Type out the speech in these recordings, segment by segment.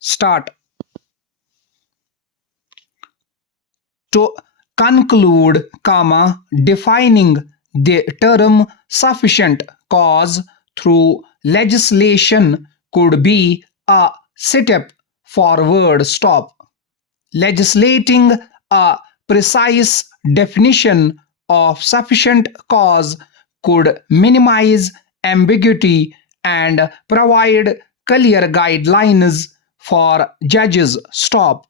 Start. To conclude, defining the term sufficient cause through legislation could be a step forward. Stop. Legislating a precise definition of sufficient cause could minimize ambiguity and provide clear guidelines for judges. Stop.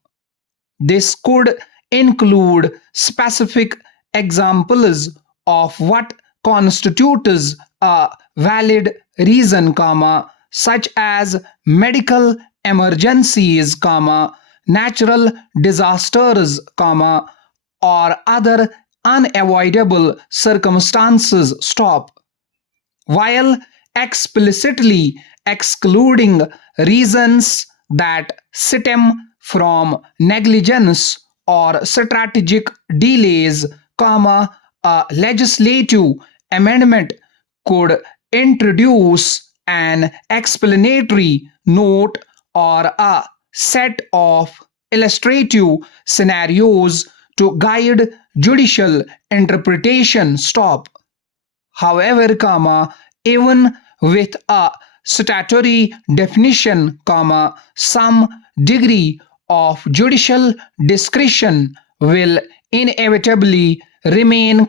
This could include specific examples of what constitutes a valid reason, such as medical emergencies, natural disasters, or other unavoidable circumstances. Stop. While explicitly excluding reasons that stem from negligence or strategic delays, a legislative amendment could introduce an explanatory note or a set of illustrative scenarios to guide judicial interpretation. Stop. However, even with a statutory definition, some degree of judicial discretion will inevitably remain,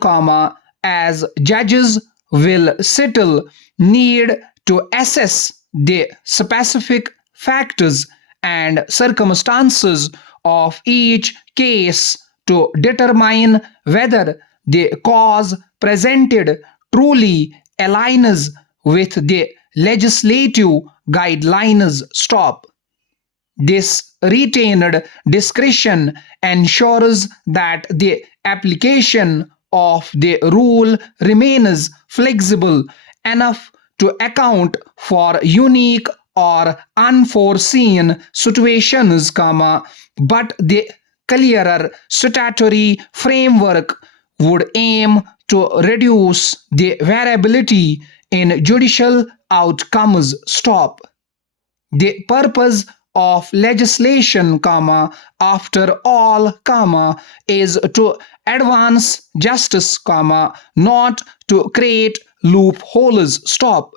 as judges will still need to assess the specific factors and circumstances of each case to determine whether the cause presented truly aligns with the legislative guidelines. Stop. This retained discretion ensures that the application of the rule remains flexible enough to account for unique or unforeseen situations, but the clearer statutory framework would aim to reduce the variability in judicial outcomes. Stop. The purpose of legislation, after all, is to advance justice, not to create loopholes. Stop.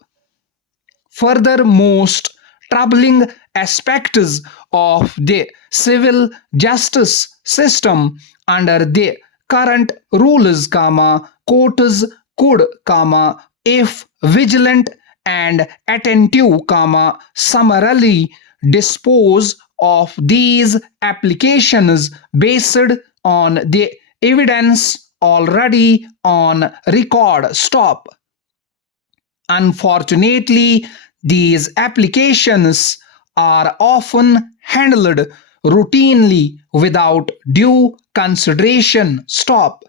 Further, most troubling aspects of the civil justice system under the current rules, courts could, if vigilant and attentive, summarily dispose of these applications based on the evidence already on record. Stop. Unfortunately, these applications are often handled routinely without due consideration. Stop.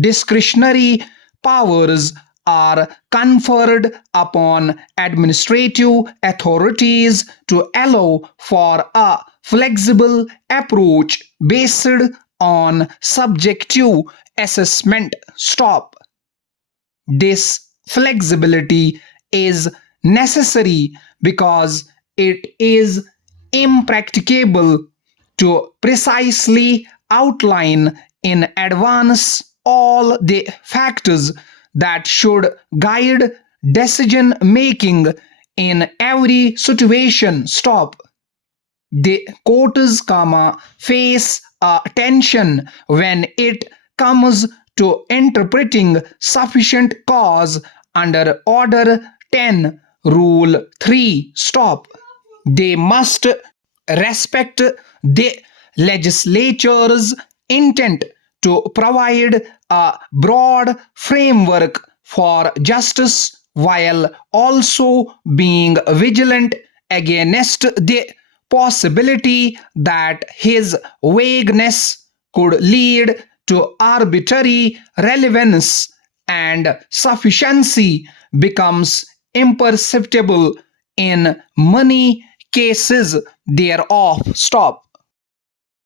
Discretionary powers are conferred upon administrative authorities to allow for a flexible approach based on subjective assessment. Stop. This flexibility is necessary because it is impracticable to precisely outline in advance all the factors that should guide decision making in every situation. Stop. The courts, face a tension when it comes to interpreting sufficient cause under Order 10, Rule 3. Stop. They must respect the legislature's intent to provide a broad framework for justice while also being vigilant against the possibility that his vagueness could lead to arbitrary relevance and sufficiency becomes imperceptible in many cases thereof. Stop.